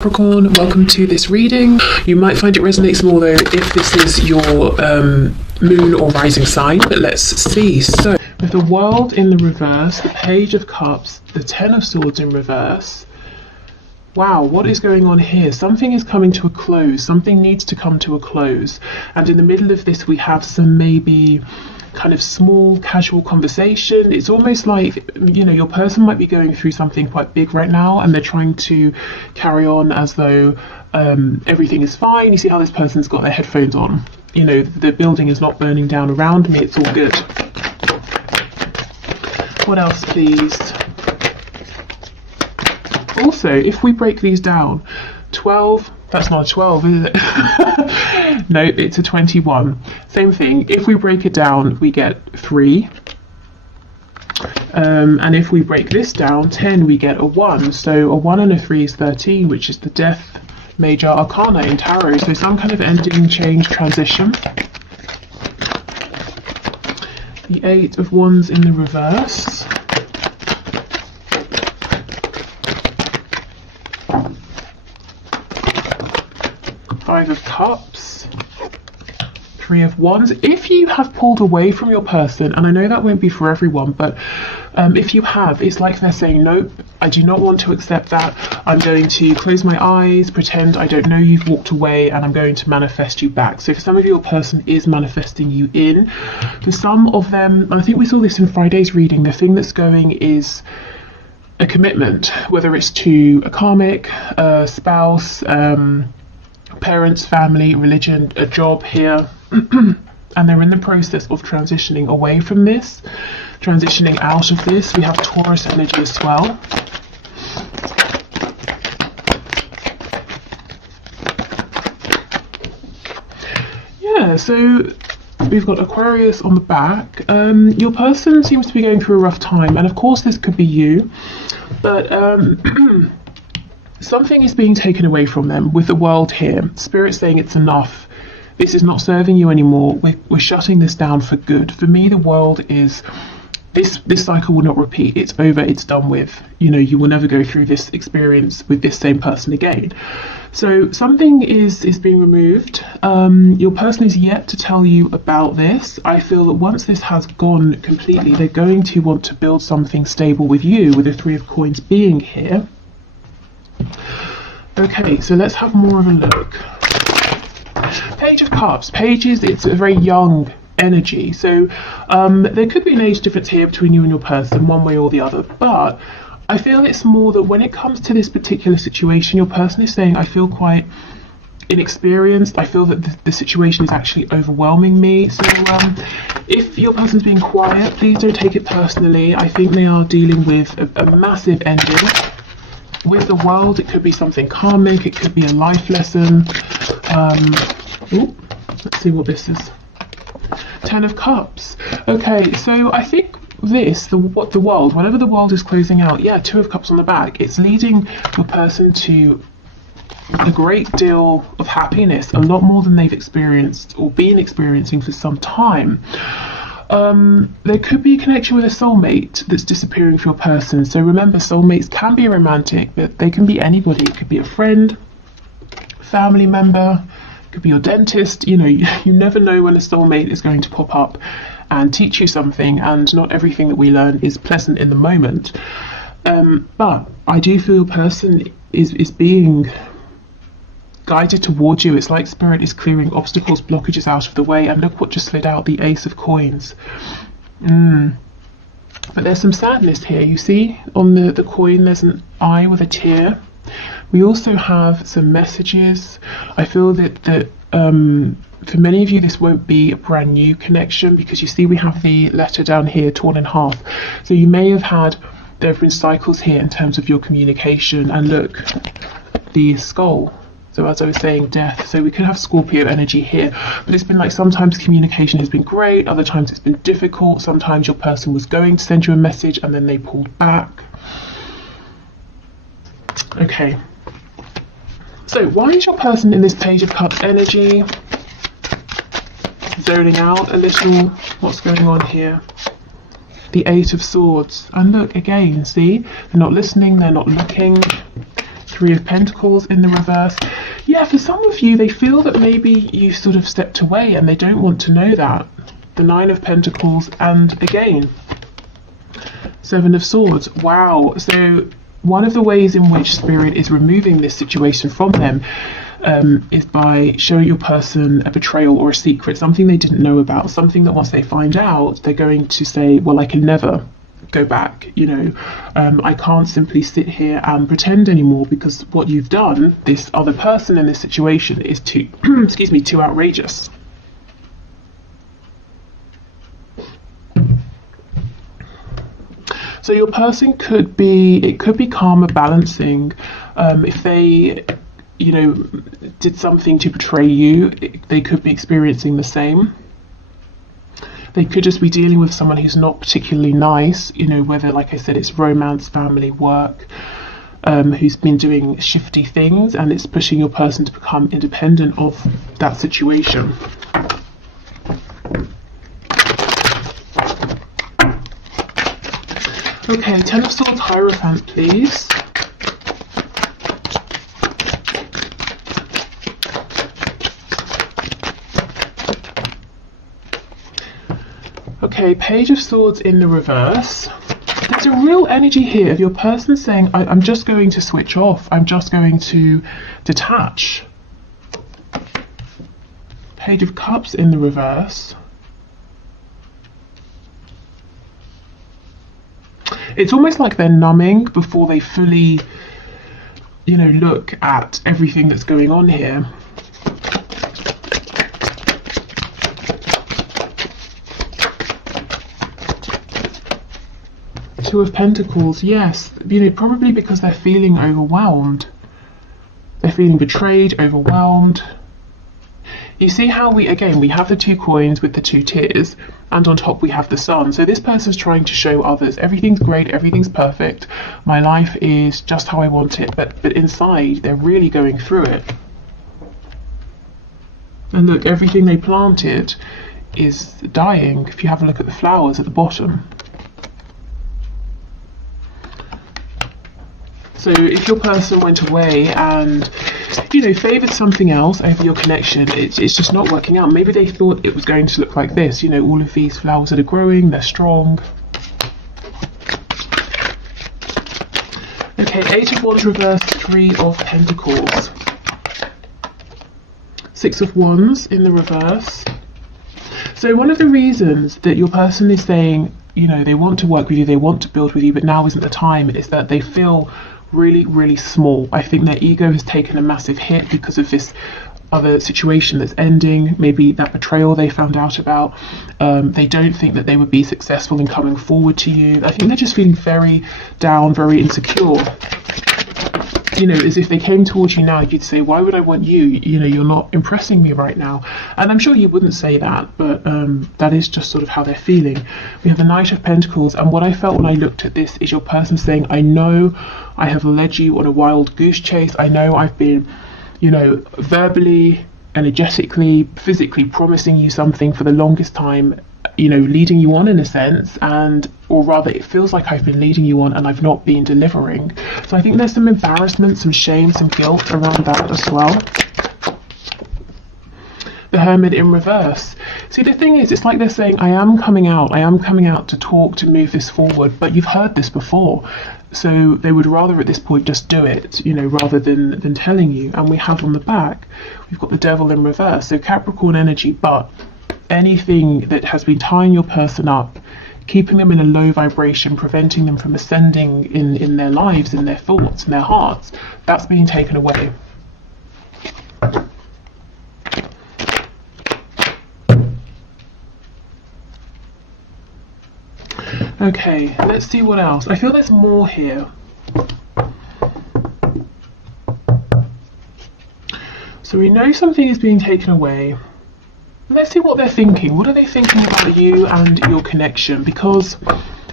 Capricorn, welcome to this reading. You might find it resonates more though if this is your moon or rising sign, but let's see. So with the World in the reverse, the Page of Cups, the Ten of Swords in reverse. Wow, what is going on here? Something is coming to a close. Something needs to come to a close. And in the middle of this we have some maybe kind of small casual conversation. It's almost like, you know, your person might be going through something quite big right now and they're trying to carry on as though everything is fine. You see how this person's got their headphones on. You know, the building is not burning down around me, it's all good. What else, please? Also, if we break these down, 12, that's not a 12, is it? No, it's a 21. Same thing, if we break it down, we get 3. And if we break this down, 10, we get a 1. So a 1 and a 3 is 13, which is the Death Major Arcana in Tarot. So some kind of ending, change, transition. The 8 of Wands in the reverse. Five of Cups, 3 of Wands. If you have pulled away from your person, and I know that won't be for everyone, but if you have, it's like they're saying, nope, I do not want to accept that. I'm going to close my eyes, pretend I don't know you've walked away, and I'm going to manifest you back. So for some of you, your person is manifesting you in. For some of them, I think we saw this in Friday's reading, the thing that's going is a commitment, whether it's to a karmic, a spouse, parents, family, religion, a job here, and they're in the process of transitioning away from this, transitioning out of this. We have Taurus energy as well. Yeah, so we've got Aquarius on the back. Your person seems to be going through a rough time, and of course this could be you, but something is being taken away from them with the World here. Spirit saying it's enough. This is not serving you anymore. We're shutting this down for good. For me, the World is, this cycle will not repeat. It's over, it's done with. You know, you will never go through this experience with this same person again. So something is being removed. Your person is yet to tell you about this. I feel that once this has gone completely, they're going to want to build something stable with you, with the 3 of Coins being here. Okay, so let's have more of a look. Page of Cups. Pages, it's a very young energy. So there could be an age difference here between you and your person, one way or the other. But I feel it's more that when it comes to this particular situation, your person is saying, I feel quite inexperienced. I feel that the situation is actually overwhelming me. So if your person's being quiet, please don't take it personally. I think they are dealing with a massive ending. With the World, it could be something karmic, it could be a life lesson. Let's see what this is. 10 of Cups. Okay, so I think this, the World, whenever the World is closing out, yeah, 2 of Cups on the back, it's leading your person to a great deal of happiness, a lot more than they've experienced or been experiencing for some time. There could be a connection with a soulmate that's disappearing for your person. So remember, soulmates can be romantic, but they can be anybody. It could be a friend, family member, it could be your dentist. You know, you never know when a soulmate is going to pop up and teach you something, and not everything that we learn is pleasant in the moment. But I do feel your person is being guided towards you. It's like Spirit is clearing obstacles, blockages out of the way. And look what just slid out, the Ace of Coins. But there's some sadness here. You see on the coin there's an eye with a tear. We also have some messages. I feel that for many of you this won't be a brand new connection, because you see we have the letter down here torn in half. So you may have had, there have been cycles here in terms of your communication. And look, the skull. So as I was saying, death. So we could have Scorpio energy here, but it's been like sometimes communication has been great, other times it's been difficult. Sometimes your person was going to send you a message and then they pulled back. Okay. So why is your person in this Page of Cups energy? Zoning out a little. What's going on here? The 8 of Swords. And look again, see? They're not listening, they're not looking. Three of Pentacles in the reverse. Yeah, for some of you, they feel that maybe you sort of stepped away and they don't want to know that. The Nine of Pentacles, and again, Seven of Swords. Wow. So one of the ways in which Spirit is removing this situation from them is by showing your person a betrayal or a secret, something they didn't know about, something that once they find out, they're going to say, well, I can never go back, you know, I can't simply sit here and pretend anymore, because what you've done, this other person in this situation, is too, excuse me, too outrageous. So your person could be karma balancing. If they, you know, did something to betray you, they could be experiencing the same. They could just be dealing with someone who's not particularly nice, you know, whether, like I said, it's romance, family, work, who's been doing shifty things, and it's pushing your person to become independent of that situation. Okay, Ten of Swords Hierophant, please. Okay, Page of Swords in the reverse. There's a real energy here of your person saying, I'm just going to switch off. I'm just going to detach. Page of Cups in the reverse. It's almost like they're numbing before they fully, you know, look at everything that's going on here. Two of Pentacles, yes, you know, probably because they're feeling overwhelmed. They're feeling betrayed, overwhelmed. You see how we have the two coins with the two tears, and on top we have the sun. So this person's trying to show others, everything's great, everything's perfect, my life is just how I want it, but inside they're really going through it. And look, everything they planted is dying. If you have a look at the flowers at the bottom. So if your person went away and, you know, favoured something else over your connection, it's just not working out. Maybe they thought it was going to look like this, you know, all of these flowers that are growing, they're strong. Okay, Eight of Wands reverse, Three of Pentacles. Six of Wands in the reverse. So one of the reasons that your person is saying, you know, they want to work with you, they want to build with you, but now isn't the time, is that they feel really, really small. I think their ego has taken a massive hit because of this other situation that's ending, maybe that betrayal they found out about. They don't think that they would be successful in coming forward to you. I think they're just feeling very down, very insecure. You know, as if they came towards you now, you'd say, why would I want you? You know, you're not impressing me right now. And I'm sure you wouldn't say that, but that is just sort of how they're feeling. We have the Knight of Pentacles, and what I felt when I looked at this is your person saying, I know I have led you on a wild goose chase. I know I've been, you know, verbally, energetically, physically promising you something for the longest time, you know, leading you on in a sense, or rather it feels like I've been leading you on and I've not been delivering. So I think there's some embarrassment, some shame, some guilt around that as well. The Hermit in reverse. See, the thing is, it's like they're saying, I am coming out to talk, to move this forward, but you've heard this before. So they would rather at this point just do it, you know, rather than telling you. And we have on the back, we've got the Devil in reverse. So Capricorn energy, but anything that has been tying your person up, keeping them in a low vibration, preventing them from ascending in their lives, in their thoughts, in their hearts, that's being taken away. Okay, let's see what else. I feel there's more here. So we know something is being taken away. Let's see what they're thinking. What are they thinking about you and your connection? Because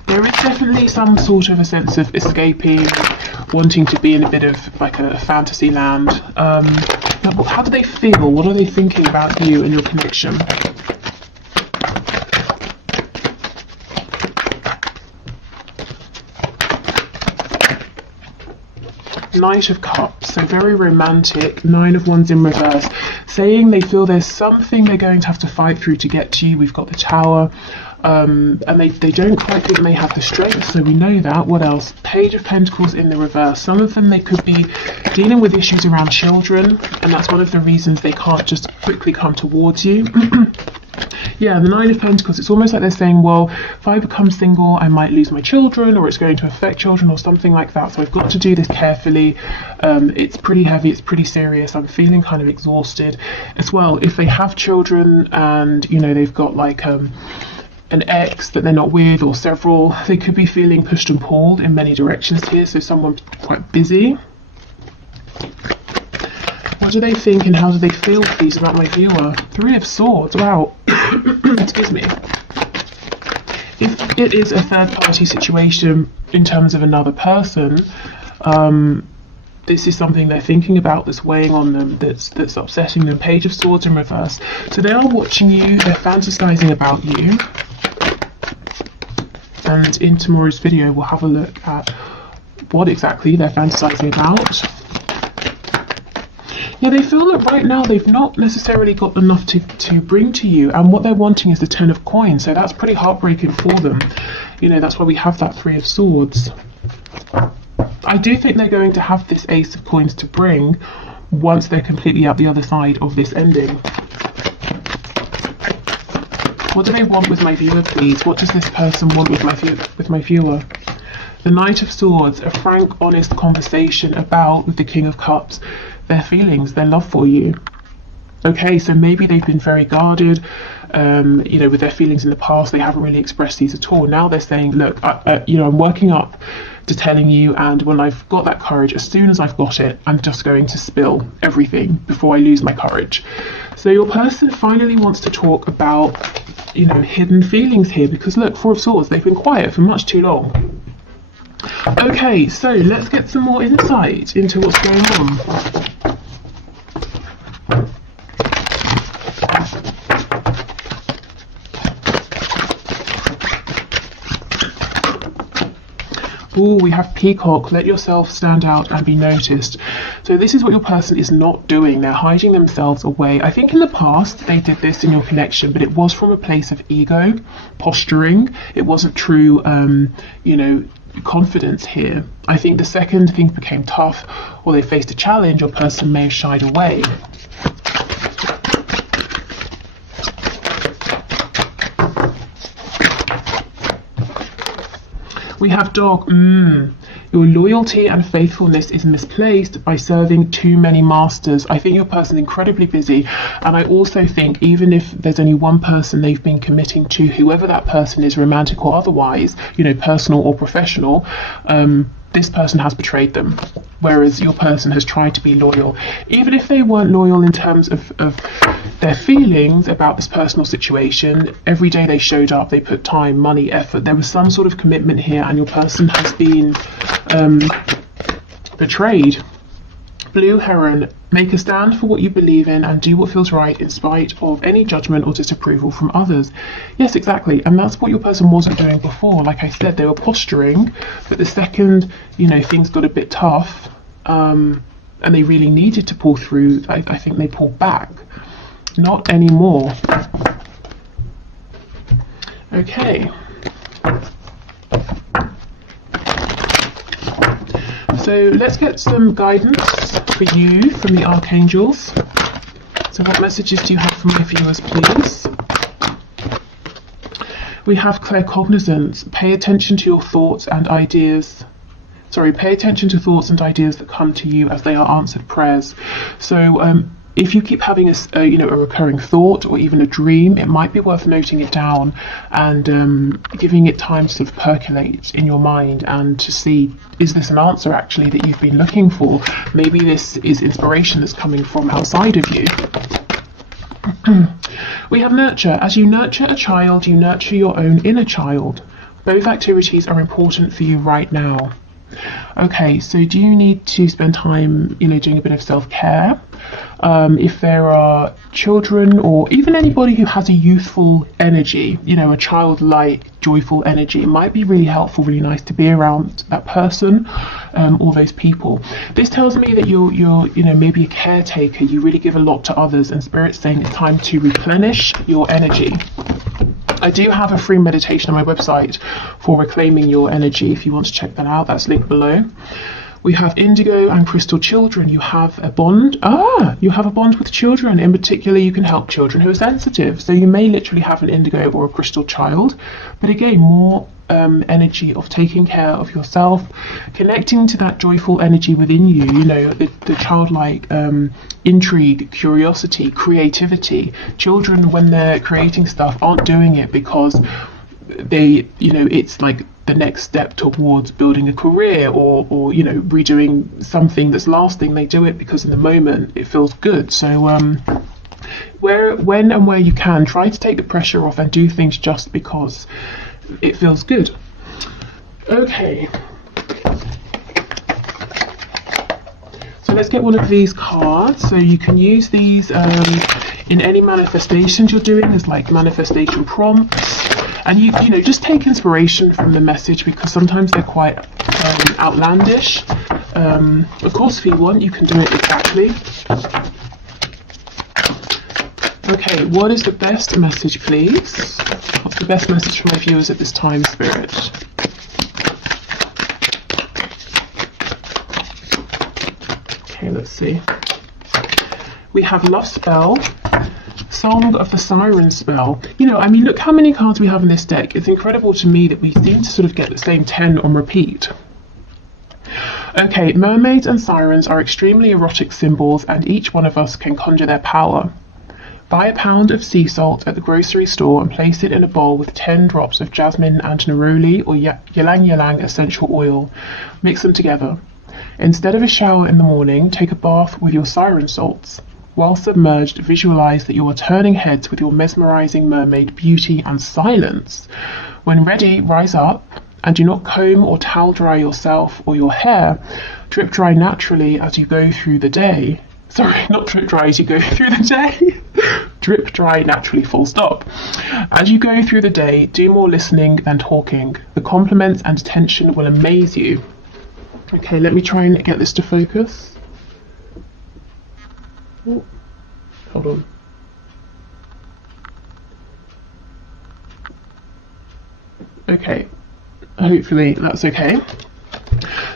there is definitely some sort of a sense of escaping, wanting to be in a bit of like a fantasy land. How do they feel? What are they thinking about you and your connection? Knight of Cups, so very romantic. 9 of Wands in reverse, saying they feel there's something they're going to have to fight through to get to you. We've got the Tower, and they don't quite think they have the strength, so we know that. What else? Page of Pentacles in the reverse. Some of them, they could be dealing with issues around children, and that's one of the reasons they can't just quickly come towards you. Yeah, the 9 of Pentacles, it's almost like they're saying, well, if I become single, I might lose my children, or it's going to affect children, or something like that. So I've got to do this carefully. It's pretty heavy, it's pretty serious. I'm feeling kind of exhausted as well. If they have children and, you know, they've got like an ex that they're not with, or several, they could be feeling pushed and pulled in many directions here. So someone's quite busy. What do they think and how do they feel, please, about my viewer? 3 of Swords, wow. Excuse me. If it is a third-party situation in terms of another person, this is something they're thinking about, that's weighing on them, that's upsetting them. Page of Swords in reverse. So they are watching you, they're fantasizing about you. And in tomorrow's video, we'll have a look at what exactly they're fantasizing about. Yeah, they feel that right now they've not necessarily got enough to bring to you, and what they're wanting is the 10 of Coins, so that's pretty heartbreaking for them. You know, that's why we have that 3 of Swords. I do think they're going to have this Ace of Coins to bring once they're completely out the other side of this ending. What do they want with my viewer, please? What does this person want with my viewer? The Knight of Swords, a frank, honest conversation about, with the King of Cups, their feelings, their love for you. Okay, so maybe they've been very guarded, you know, with their feelings in the past. They haven't really expressed these at all. Now they're saying, look, you know, I'm working up to telling you, and when I've got that courage, as soon as I've got it, I'm just going to spill everything before I lose my courage. So your person finally wants to talk about, you know, hidden feelings here, because look, 4 of Swords, they've been quiet for much too long. Okay, so let's get some more insight into what's going on. Oh, we have Peacock. Let yourself stand out and be noticed. So this is what your person is not doing. They're hiding themselves away. I think in the past they did this in your connection, but it was from a place of ego, posturing. It wasn't true, you know, confidence here. I think the second things became tough, or they faced a challenge, your person may have shied away. We have Dog. Your loyalty and faithfulness is misplaced by serving too many masters. I think your person is incredibly busy, and I also think even if there's only one person they've been committing to, whoever that person is, romantic or otherwise, you know, personal or professional, this person has betrayed them, whereas your person has tried to be loyal. Even if they weren't loyal in terms of their feelings about this personal situation, every day they showed up, they put time, money, effort. There was some sort of commitment here, and your person has been betrayed. Blue Heron, make a stand for what you believe in and do what feels right in spite of any judgment or disapproval from others. Yes, exactly, and that's what your person wasn't doing before. Like I said, they were posturing, but the second, you know, things got a bit tough, and they really needed to pull through, I think they pulled back. Not anymore. Okay. So let's get some guidance for you from the archangels. So what messages do you have for my viewers, please? We have claircognizance. Pay attention to your thoughts and ideas. Pay attention to thoughts and ideas that come to you as they are answered prayers. So if you keep having a recurring thought or even a dream, it might be worth noting it down and giving it time to sort of percolate in your mind and to see, is this an answer actually that you've been looking for? Maybe this is inspiration that's coming from outside of you. We have nurture. As you nurture a child, you nurture your own inner child. Both activities are important for you right now. Okay, so do you need to spend time, doing a bit of self-care? If there are children or even anybody who has a youthful energy, you know, a childlike, joyful energy, it might be really helpful, really nice to be around that person or those people. This tells me that you're, you know, maybe a caretaker. You really give a lot to others, and Spirit's saying it's time to replenish your energy. I do have a free meditation on my website for reclaiming your energy. If you want to check that out, that's linked below. We have indigo and crystal children. You have a bond. You have a bond with children. In particular, you can help children who are sensitive. So you may literally have an indigo or a crystal child. But again, more energy of taking care of yourself, connecting to that joyful energy within you, you know, the childlike intrigue, curiosity, creativity. Children, when they're creating stuff, aren't doing it because they, you know, it's like the next step towards building a career or you know, redoing something that's lasting. They do it because in the moment it feels good. So when and where you can, try to take the pressure off and do things just because it feels good. Okay, so let's get one of these cards. So you can use these in any manifestations you're doing as like manifestation prompts. And you know, just take inspiration from the message because sometimes they're quite outlandish. Of course, if you want, you can do it exactly. Okay, what is the best message, please? What's the best message for my viewers at this time, Spirit? Okay, let's see. We have Love Spell. Song of the Siren Spell. You know, I mean, look how many cards we have in this deck. It's incredible to me that we seem to sort of get the same 10 on repeat. Okay, mermaids and sirens are extremely erotic symbols, and each one of us can conjure their power. Buy a pound of sea salt at the grocery store and place it in a bowl with 10 drops of jasmine and neroli or ylang ylang essential oil. Mix them together. Instead of a shower in the morning, take a bath with your siren salts. While submerged, visualize that you are turning heads with your mesmerizing mermaid beauty and silence. When ready, rise up and do not comb or towel dry yourself or your hair. Drip dry naturally as you go through the day. Sorry, not drip dry as you go through the day. Drip dry naturally, full stop. As you go through the day, do more listening than talking. The compliments and attention will amaze you. Okay, let me try and get this to focus. Ooh, hold on. Okay, hopefully that's okay.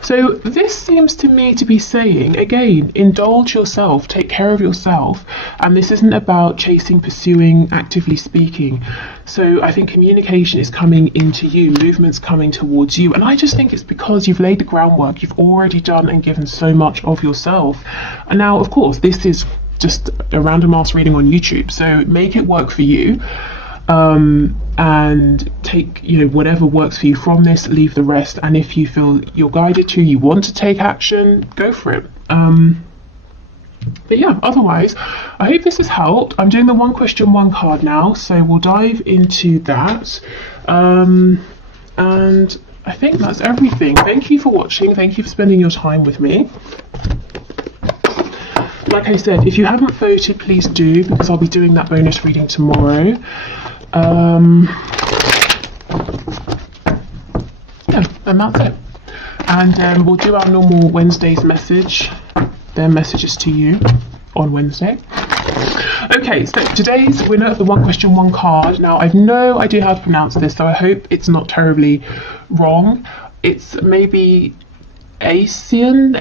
So this seems to me to be saying, again, indulge yourself, take care of yourself, and this isn't about chasing, pursuing, actively speaking. So I think communication is coming into you, movement's coming towards you, and I just think it's because you've laid the groundwork, you've already done and given so much of yourself. And now, of course, this is just a random ass reading on YouTube, so make it work for you. And take, you know, whatever works for you from this, leave the rest, and if you feel you're guided to, you want to take action, go for it. But yeah, otherwise, I hope this has helped. I'm doing the one question, one card now, so we'll dive into that. And I think that's everything. Thank you for watching. Thank you for spending your time with me. Like I said, if you haven't voted, please do, because I'll be doing that bonus reading tomorrow. Yeah, and that's it. And we'll do our normal Wednesday's message, their messages to you on Wednesday. Okay, so today's winner of the one question, one card. Now, I've no idea how to pronounce this, so I hope it's not terribly wrong. It's maybe Cezanne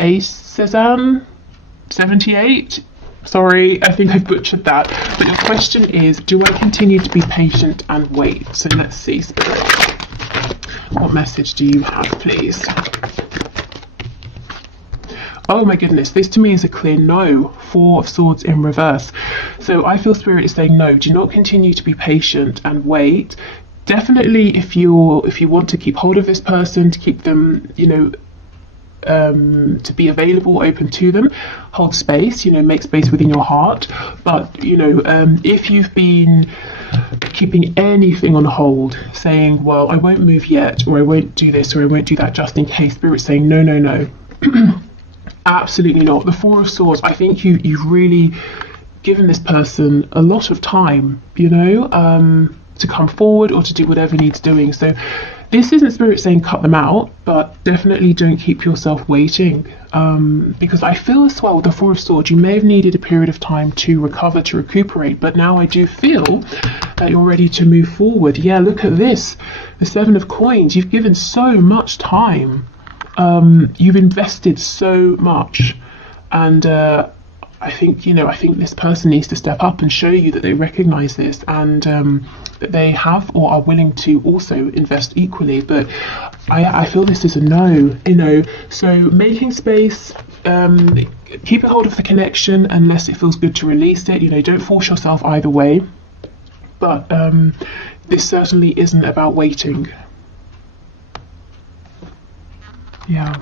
78. Sorry, I think I've butchered that. But your question is, do I continue to be patient and wait? So let's see, Spirit. What message do you have, please? Oh my goodness, this to me is a clear no. 4 of Swords in reverse. So I feel Spirit is saying no, do not continue to be patient and wait. Definitely if you want to keep hold of this person, to keep them, you know, to be available, open to them, hold space, you know, make space within your heart. But you know, if you've been keeping anything on hold, saying, well, I won't move yet, or I won't do this, or I won't do that just in case, Spirit's saying no, no, no. Absolutely not. The Four of Swords, I think you've really given this person a lot of time, you know, to come forward or to do whatever needs doing. So this isn't Spirit saying cut them out, but definitely don't keep yourself waiting, because I feel as well with the Four of Swords, you may have needed a period of time to recover, to recuperate, but now I do feel that you're ready to move forward. Yeah, look at this, the Seven of Coins. You've given so much time, you've invested so much, and I think this person needs to step up and show you that they recognize this, and that they have or are willing to also invest equally. But I feel this is a no, you know. So making space, keeping hold of the connection unless it feels good to release it. You know, don't force yourself either way. But this certainly isn't about waiting. Yeah.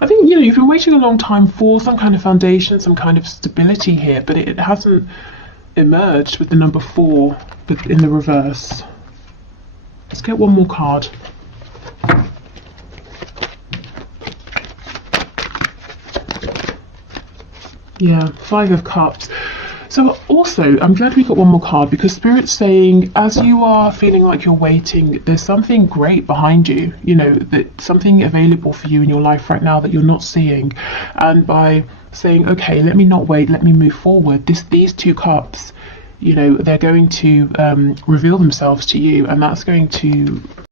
I think, you know, you've been waiting a long time for some kind of foundation, some kind of stability here, but it hasn't emerged with the number 4, but in the reverse. Let's get one more card. Yeah, 5 of Cups. So also, I'm glad we got one more card, because Spirit's saying, as you are feeling like you're waiting, there's something great behind you, you know, that something available for you in your life right now that you're not seeing. And by saying, okay, let me not wait, let me move forward, these 2 cups, you know, they're going to reveal themselves to you, and that's going to